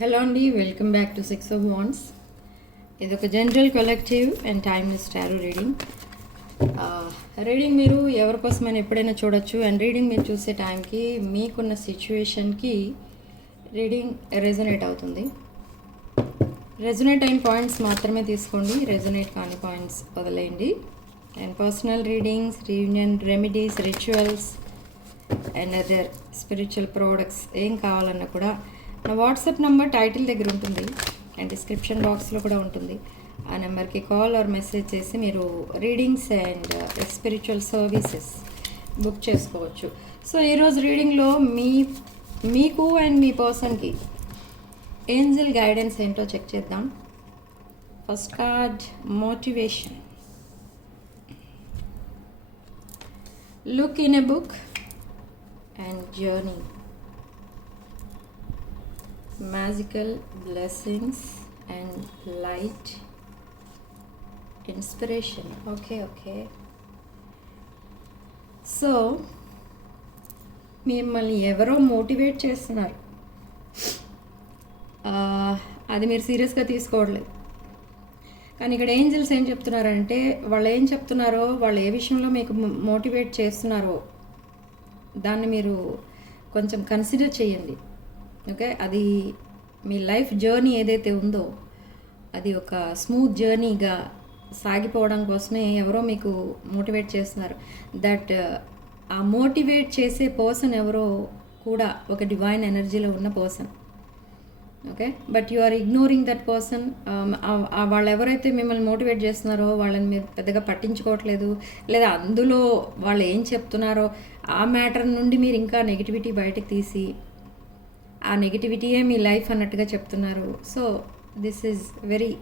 Hello అండి, welcome back to 6 of Wands. ఇది ఒక general collective and timeless tarot reading. Reading మీరు ఎవరి కోసమైనా ఎప్పుడైనా చూడొచ్చు. అండ్ రీడింగ్ మీరు చూసే టైంకి మీకున్న సిచ్యువేషన్కి రీడింగ్ రెజొనేట్ అవుతుంది. రెజొనేట్ అయిన పాయింట్స్ మాత్రమే తీసుకోండి, రెజొనేట్ కాని పాయింట్స్ వదిలేయండి. And personal readings, reunion remedies, rituals and other spiritual products ఏం కావాలన్నా కూడా నా వాట్సాప్ నెంబర్ టైటిల్ దగ్గర ఉంటుంది అండ్ డిస్క్రిప్షన్ బాక్స్లో కూడా ఉంటుంది. ఆ నెంబర్కి కాల్ ఆర్ మెసేజ్ చేసి మీరు readings and spiritual services book చేసుకోవచ్చు. సో ఈరోజు రీడింగ్లో మీకు అండ్ మీ పర్సన్కి ఏంజెల్ గైడెన్స్ ఏంటో చెక్ చేద్దాం. First card motivation. Look in a book and journey. Magical blessings and light. Inspiration. Okay. So మిమ్మల్ని ఎవరో మోటివేట్ చేస్తున్నారు. అది మీరు సీరియస్గా తీసుకోవట్లేదు. కానీ ఇక్కడ ఏంజల్స్ ఏం చెప్తున్నారంటే, వాళ్ళు ఏం చెప్తున్నారో, వాళ్ళు ఏ విషయంలో మీకు మోటివేట్ చేస్తున్నారో దాన్ని మీరు కొంచెం కన్సిడర్ చేయండి. ఓకే, అది మీ లైఫ్ జర్నీ ఏదైతే ఉందో అది ఒక స్మూత్ జర్నీగా సాగిపోవడం కోసమే ఎవరో మీకు మోటివేట్ చేస్తున్నారు. దట్ ఆ మోటివేట్ చేసే పర్సన్ ఎవరో కూడా ఒక డివైన్ ఎనర్జీలో ఉన్న person. Okay, but you are ignoring that person. వాళ్ళు ఎవరైతే మిమ్మల్ని మోటివేట్ చేస్తున్నారో వాళ్ళని మీరు పెద్దగా పట్టించుకోవట్లేదు, లేదా అందులో వాళ్ళు ఏం చెప్తున్నారో ఆ మ్యాటర్ నుండి మీరు ఇంకా నెగిటివిటీ బయటకు తీసి ఆ నెగిటివిటీయే మీ లైఫ్ అన్నట్టుగా చెప్తున్నారు. So this is very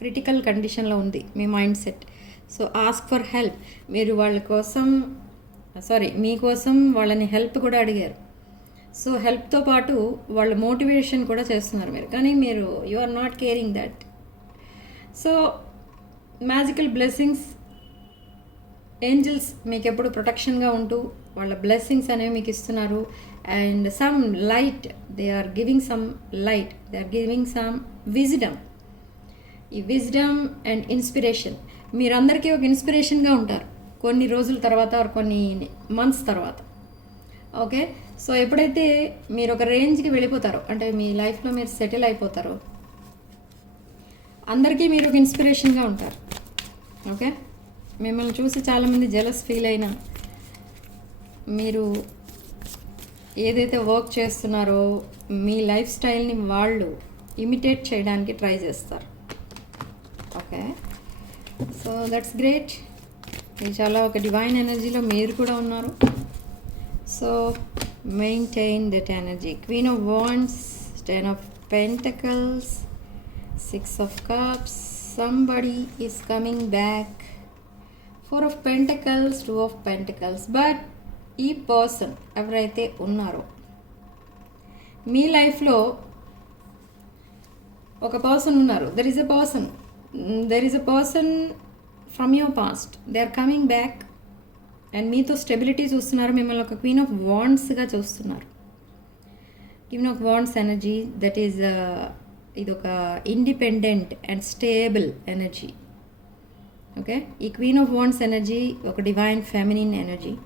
critical కండిషన్లో ఉంది మీ mind set. So ask for help. మీరు మీకోసం వాళ్ళని హెల్ప్ కూడా అడిగారు. సో హెల్ప్తో పాటు వాళ్ళ మోటివేషన్ కూడా చేస్తున్నారు మీరు, కానీ మీరు you are not caring that. So magical blessings, angels మీకు ఎప్పుడు ప్రొటెక్షన్గా ఉంటూ వాళ్ళ బ్లెస్సింగ్స్ అనేవి మీకు ఇస్తున్నారు. And some light, they are giving some light, they are giving some wisdom. ఈ విజ్డమ్ అండ్ ఇన్స్పిరేషన్ మీరందరికీ ఒక ఇన్స్పిరేషన్గా ఉంటారు కొన్ని రోజుల తర్వాత, కొన్ని మంత్స్ తర్వాత. ఓకే, సో ఎప్పుడైతే మీరు ఒక రేంజ్కి వెళ్ళిపోతారో, అంటే మీ లైఫ్లో మీరు సెటిల్ అయిపోతారో, అందరికీ మీరు ఒక ఇన్స్పిరేషన్గా ఉంటారు. ఓకే, మిమ్మల్ని చూసి చాలామంది జెలస్ ఫీల్ అయినా మీరు ఏదైతే వర్క్ చేస్తున్నారో మీ లైఫ్ స్టైల్ని వాళ్ళు ఇమిటేట్ చేయడానికి ట్రై చేస్తారు. Okay, so that's great. ఇది చాలా ఒక డివైన్ ఎనర్జీలో మీరు కూడా ఉన్నారు. So maintain that energy. Queen of Wands, 10 of Pentacles, 6 of Cups. Somebody is coming back. 4 of Pentacles, 2 of Pentacles. But ఈ పర్సన్ ఎవరైతే ఉన్నారో మీ లైఫ్లో ఒక పర్సన్ ఉన్నారు. There is a person from your past. They are coming back and మీతో stability చూస్తున్నారు. మిమ్మల్ని ఒక క్వీన్ ఆఫ్ వాండ్స్గా చూస్తున్నారు. Queen of wands energy, that is ఇది ఒక independent and stable energy. Okay, ఈ క్వీన్ ఆఫ్ వాండ్స్ ఎనర్జీ ఒక డివైన్ ఫెమినిన్ ఎనర్జీ.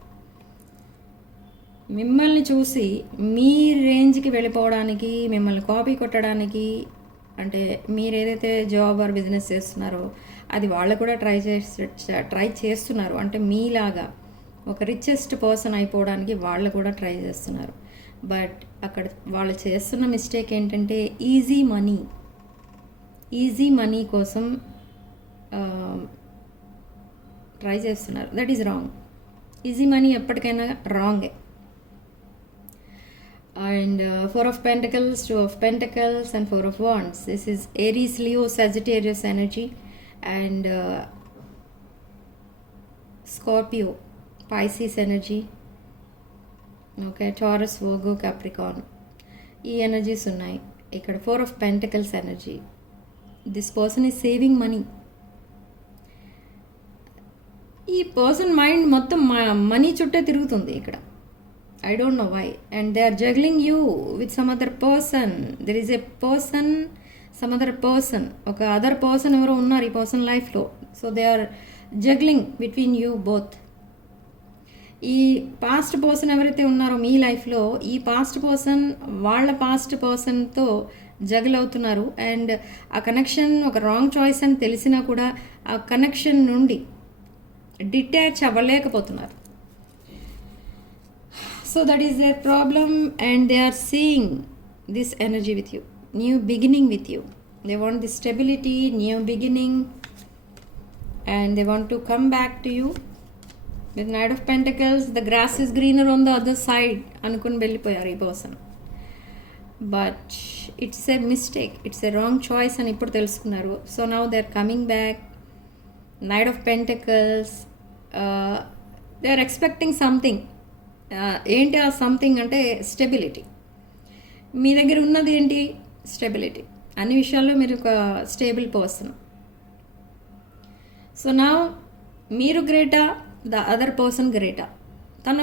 మిమ్మల్ని చూసి మీ రేంజ్కి వెళ్ళిపోవడానికి, మిమ్మల్ని కాపీ కొట్టడానికి, అంటే మీరు ఏదైతే జాబ్ ఆర్ బిజినెస్ చేస్తున్నారో అది వాళ్ళు కూడా ట్రై చేస్తున్నారు. అంటే మీలాగా ఒక రిచెస్ట్ పర్సన్ అయిపోవడానికి వాళ్ళు కూడా ట్రై చేస్తున్నారు. బట్ అక్కడ వాళ్ళు చేస్తున్న మిస్టేక్ ఏంటంటే ఈజీ మనీ కోసం ట్రై చేస్తున్నారు. That is wrong. Easy money ఎప్పటికైనా రాంగే. And 4 of Pentacles, 2 of Pentacles and 4 of Wands. This is Aries, Leo, Sagittarius energy and Scorpio, Pisces energy. Okay, taurus, Virgo, Capricorn, ఈ energies ఉన్నాయి. ఇక్కడ 4 of Pentacles energy. This person is saving money. ఈ person mind మొత్తం money చుట్టే తిరుగుతుంది ఇక్కడ. I don't know why. And they are juggling you with some other person. There is a person, some other person. Okay, other person ఎవరో ఉన్నారు ఈ person లైఫ్లో. So they are juggling between you both. ఈ past person ఎవరైతే ఉన్నారో మీ లైఫ్లో, ఈ పాస్ట్ పర్సన్ వాళ్ళ పాస్ట్ పర్సన్తో జగల్ అవుతున్నారు. అండ్ ఆ కనెక్షన్ ఒక రాంగ్ చాయిస్ అని తెలిసినా కూడా ఆ కనెక్షన్ నుండి డిటాచ్ అవ్వలేకపోతున్నారు. So that is their problem, and they are seeing this energy with you, new beginning with you. They want this stability, new beginning, and they want to come back to you. With Knight of Pentacles, the grass is greener on the other side. Anukun vellipoyaru ee person. But it's a mistake, it's a wrong choice అని ఇప్పుడు తెలుసుకున్నారు. So now they're coming back. Knight of Pentacles, they're expecting something. ఏంటి ఆ something అంటే stability. మీ దగ్గర ఉన్నది ఏంటి? Stability. అన్ని విషయాల్లో మీరు ఒక స్టేబుల్ పర్సన్. సో నా మీరు గ్రేటా, ద అదర్ పర్సన్ గ్రేటా? తన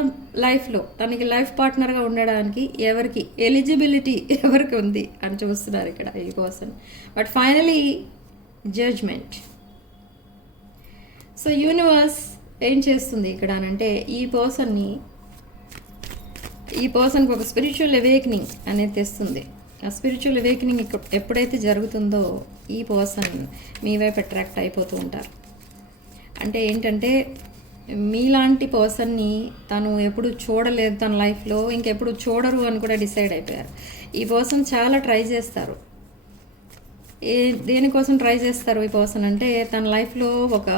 లైఫ్లో తనకి లైఫ్ పార్ట్నర్గా ఉండడానికి ఎవరికి ఎలిజిబిలిటీ ఎవరికి ఉంది అని చూస్తున్నారు ఇక్కడ ఈ person. But finally judgement. So universe ఏం చేస్తుంది ఇక్కడ అనంటే ఈ పర్సన్కి ఒక స్పిరిచువల్ అవేకనింగ్ అనేది తెస్తుంది. ఆ స్పిరిచువల్ అవేకనింగ్ ఎప్పుడైతే జరుగుతుందో ఈ పర్సన్ మీ వైపు అట్రాక్ట్ అయిపోతూ ఉంటారు. అంటే ఏంటంటే మీలాంటి పర్సన్ని తను ఎప్పుడు చూడలేదు తన లైఫ్లో, ఇంకెప్పుడు చూడరు అని కూడా డిసైడ్ అయిపోయారు. ఈ పర్సన్ చాలా ట్రై చేస్తారు. దేనికోసం ట్రై చేస్తారు ఈ పర్సన్ అంటే తన లైఫ్లో ఒక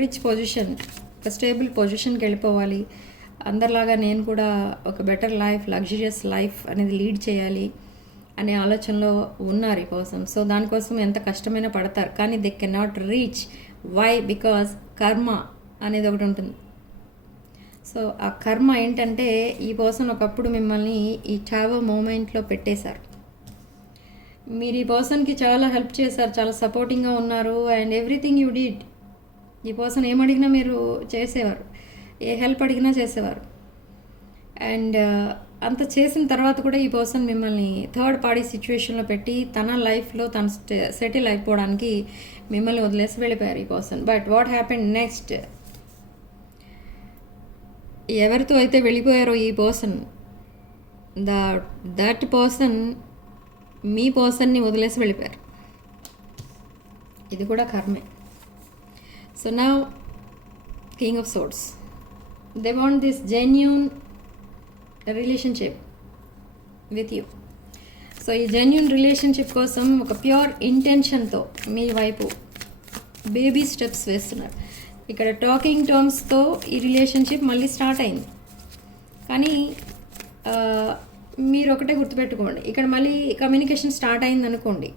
రిచ్ పొజిషన్, ఒక స్టేబుల్ పొజిషన్కి వెళ్ళిపోవాలి, అందరిలాగా నేను కూడా ఒక బెటర్ లైఫ్, లగ్జరియస్ లైఫ్ అనేది లీడ్ చేయాలి అనే ఆలోచనలో ఉన్నారు ఈ పర్సన్. సో దానికోసం ఎంత కష్టమైనా పడతారు, కానీ they can not reach. Why? Because కర్మ అనేది ఒకటి ఉంటుంది. సో ఆ కర్మ ఏంటంటే ఈ పర్సన్ ఒకప్పుడు మిమ్మల్ని ఈ టావో మూమెంట్లో పెట్టేశారు. మీరు ఈ పర్సన్కి చాలా హెల్ప్ చేశారు, చాలా సపోర్టింగ్గా ఉన్నారు, అండ్ ఎవ్రీథింగ్ యూ డిడ్. ఈ పర్సన్ ఏమడిగినా మీరు చేసేవారు, ఏ హెల్ప్ అడిగినా చేసేవారు. అండ్ అంత చేసిన తర్వాత కూడా ఈ పర్సన్ మిమ్మల్ని థర్డ్ పార్టీ సిచ్యువేషన్లో పెట్టి తన లైఫ్లో తను సెటిల్ అయిపోవడానికి మిమ్మల్ని వదిలేసి వెళ్ళిపోయారు ఈ person. But what happened next? ఎవరితో అయితే వెళ్ళిపోయారో ఈ పర్సన్, దట్ పర్సన్ మీ పర్సన్ని వదిలేసి వెళ్ళిపోయారు. ఇది కూడా కర్మే. So now king of swords. They want this genuine relationship with you. So ఈ జెన్యూన్ రిలేషన్షిప్ కోసం ఒక ప్యూర్ ఇంటెన్షన్తో మీ వైపు బేబీ స్టెప్స్ వేస్తున్నారు. ఇక్కడ టాకింగ్ టర్మ్స్తో ఈ రిలేషన్షిప్ మళ్ళీ స్టార్ట్ అయింది. కానీ మీరు ఒకటే గుర్తుపెట్టుకోండి, ఇక్కడ మళ్ళీ కమ్యూనికేషన్ స్టార్ట్ అయింది అనుకోండి,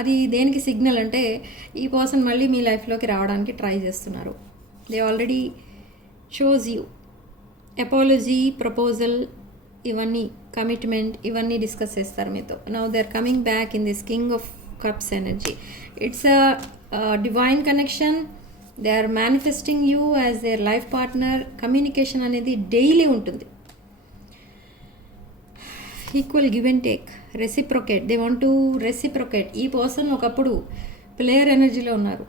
అది దేనికి సిగ్నల్ అంటే ఈ పర్సన్ మళ్ళీ మీ లైఫ్లోకి రావడానికి ట్రై చేస్తున్నారు. They already shows you apology, proposal, ఇవన్నీ కమిట్మెంట్, ఇవన్నీ డిస్కస్ చేస్తారు మీతో. Now they are coming back in this king of cups energy. It's a divine connection. They are manifesting you as their life partner. Communication అనేది daily ఉంటుంది. Equal give and take, reciprocate. They want to reciprocate. ఈ person ఒకప్పుడు player ఎనర్జీలో ఉన్నారు.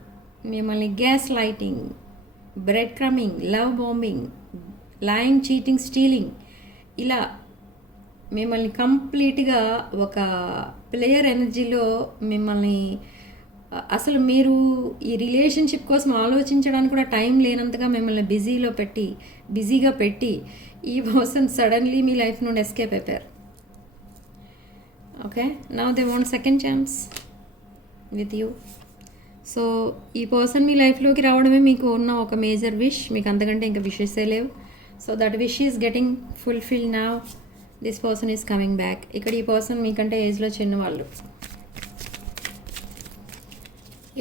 మిమ్మల్ని gaslighting, breadcrumbing, love bombing, lying, cheating, stealing, ఇలా మిమ్మల్ని కంప్లీట్గా ఒక ప్లేయర్ ఎనర్జీలో మిమ్మల్ని అసలు మీరు ఈ రిలేషన్షిప్ కోసం ఆలోచించడానికి కూడా టైం లేనంతగా మిమ్మల్ని బిజీగా పెట్టి ఈ పర్సన్ సడన్లీ మీ లైఫ్ నుండి ఎస్కేప్ అయిపోయారు. Okay, now they want second chance with you. So ఈ పర్సన్ మీ లైఫ్లోకి రావడమే మీకు ఉన్న ఒక మేజర్ విష్. మీకు అంతకంటే ఇంకా విషెసే లేవు. So that wish is getting fulfil now. This person is coming back. ఇక్కడ ఈ పర్సన్ మీకంటే ఏజ్లో చిన్నవాళ్ళు.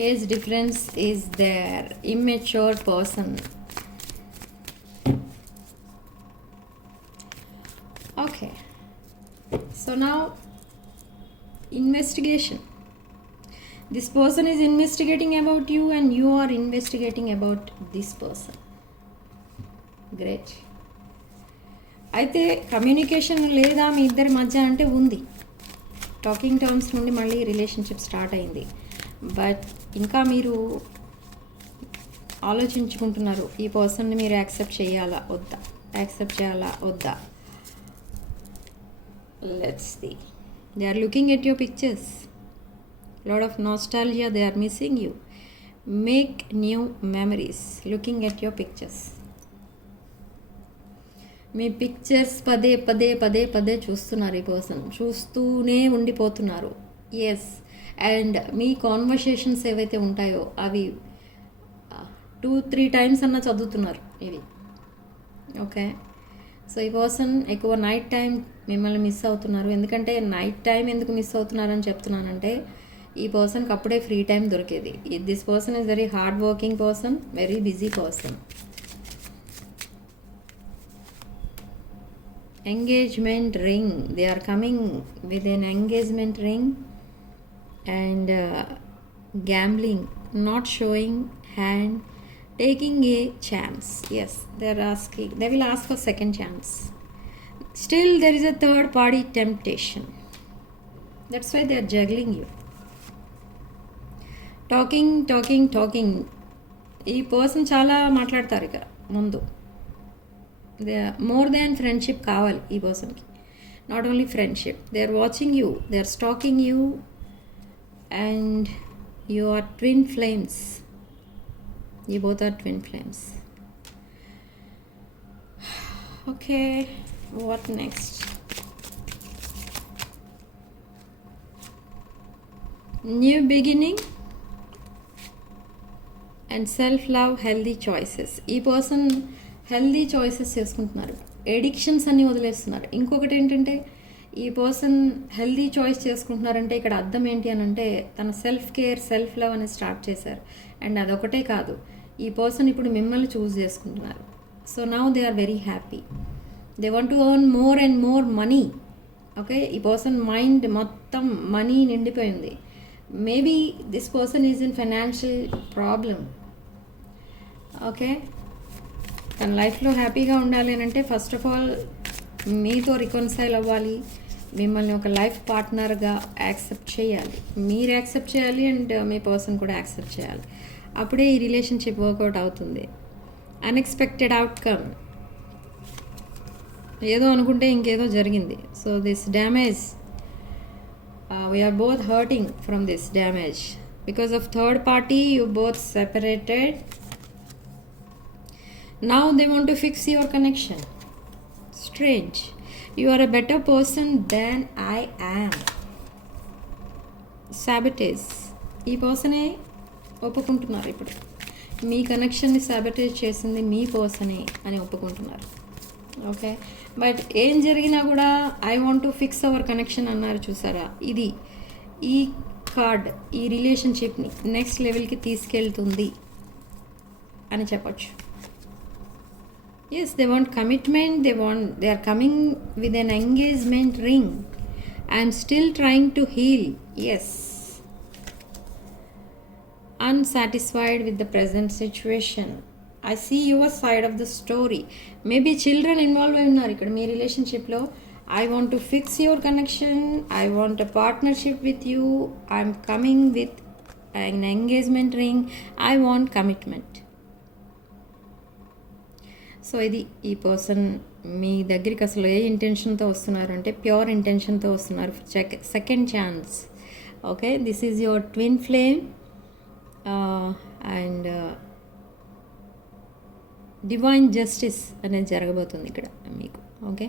Age difference is there. Immature person. Okay, so now investigation. This person is investigating about you and you are investigating about this person. Great. అయితే communication లేదా మీ ఇద్దరి మధ్య అంటే ఉంది. టాకింగ్ టర్మ్స్ నుండి మళ్ళీ రిలేషన్షిప్ స్టార్ట్ అయింది. బట్ ఇంకా మీరు ఆలోచించుకుంటున్నారు ఈ పర్సన్ని మీరు యాక్సెప్ట్ చేయాలా వద్దా. Let's see. They are looking at your pictures. Lot of nostalgia they are missing you. Make new memories looking at your pictures. మీ పిక్చర్స్ పదే చూస్తున్నారు. ఈ పర్సన్ చూస్తూనే ఉండిపోతున్నారు. ఎస్. అండ్ మీ కాన్వర్సేషన్స్ ఏవైతే ఉంటాయో అవి 2-3 టైమ్స్ అన్నా చదువుతున్నారు ఇవి. ఓకే. సో ఈ పర్సన్ ఎక్కువ నైట్ టైం మిమ్మల్ని మిస్ అవుతున్నారు. ఎందుకంటే నైట్ టైం ఎందుకు మిస్ అవుతున్నారని చెప్తున్నానంటే ఈ పర్సన్కి అప్పుడే ఫ్రీ టైం దొరికేది. This person is very hard working person, very busy person. Engagement ring. They are coming with an engagement ring and gambling, not showing hand, taking a chance. Yes, they will ask for second chance. Still there is a third party temptation. That's why they are juggling you. Talking. ఈ person చాలా మాట్లాడతారు ఇక ముందు. They more than friendship కావాలి ఈ పర్సన్కి. Not only friendship. They are watching you, they are stalking you and you are twin flames. You both are twin flames. Okay, what next? New beginning and self love, healthy choices. ఈ person healthy choices చేసుకుంటున్నారు. Addictions అన్నీ వదిలేస్తున్నారు. ఇంకొకటి ఏంటంటే ఈ person healthy choice చేసుకుంటున్నారంటే ఇక్కడ అర్థం ఏంటి అని అంటే తన సెల్ఫ్ కేర్, సెల్ఫ్ లవ్ అనేది స్టార్ట్ చేశారు. అండ్ అదొకటే కాదు, ఈ పర్సన్ ఇప్పుడు మిమ్మల్ని చూస్ చేసుకుంటున్నారు. So now they are very happy. They want to earn more and more money. Okay. ఈ పర్సన్ మైండ్ మొత్తం మనీ నిండిపోయింది. Maybe this person is in financial problem. Okay. తన లైఫ్లో హ్యాపీగా ఉండాలి అని అంటే ఫస్ట్ ఆఫ్ ఆల్ మీతో రికన్సైల్ అవ్వాలి. మిమ్మల్ని ఒక లైఫ్ పార్ట్నర్గా యాక్సెప్ట్ చేయాలి. మీరు యాక్సెప్ట్ చేయాలి అండ్ మీ పర్సన్ కూడా యాక్సెప్ట్ చేయాలి. అప్పుడే ఈ రిలేషన్షిప్ వర్కౌట్ అవుతుంది. Unexpected outcome. ఏదో అనుకుంటే ఇంకేదో జరిగింది. So this damage, we are both hurting from this damage because of third party. You both separated. Now they want to fix your connection. Strange. You are a better person than I am. Sabotage. ఈ పర్సనే ఒప్పుకుంటున్నారు ఇప్పుడు. మీ కనెక్షన్ని సాబిటేజ్ చేసింది మీ పర్సనే అని ఒప్పుకుంటున్నారు. Okay. But ఏం జరిగినా కూడా I want to fix our connection అన్నారు చూసారా. ఇది ఈ కార్డ్ ఈ రిలేషన్షిప్ని నెక్స్ట్ లెవెల్కి తీసుకెళ్తుంది అని చెప్పచ్చు. Yes, they want commitment. They are coming with an engagement ring. I am still trying to heal. Yes. Unsatisfied with the present situation. I see your side of the story. Maybe children involved ఉన్నారు ఇక్కడ మీ రిలేషన్షిప్లో. I want to fix your connection. I want a partnership with you. I am coming with an engagement ring. I want commitment. So ఇది ఈ person మీ దగ్గరికి అసలు ఏ ఇంటెన్షన్తో వస్తున్నారు అంటే pure ఇంటెన్షన్తో వస్తున్నారు. Second chance. Okay. This is your twin flame and divine justice అనేది జరగబోతుంది ఇక్కడ మీకు. ఓకే.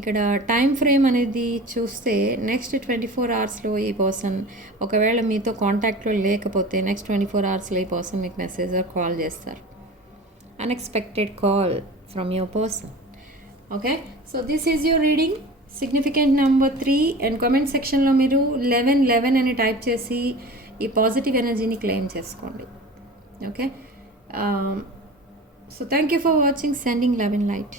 ఇక్కడ టైం ఫ్రేమ్ అనేది చూస్తే నెక్స్ట్ 24 అవర్స్లో ఈ పర్సన్ ఒకవేళ మీతో కాంటాక్ట్లో లేకపోతే నెక్స్ట్ 24 అవర్స్లో ఈ పర్సన్ మీకు మెసేజ్ ఆర్ కాల్ చేస్తారు. Unexpected call from your person. Okay, so this is your reading. Significant number 3 and comment section లో మీరు 11 అని టైప్ చేసి ఈ పాజిటివ్ ఎనర్జీని క్లెయిమ్ చేసుకోండి. Okay. So thank you for watching. Sending love and light.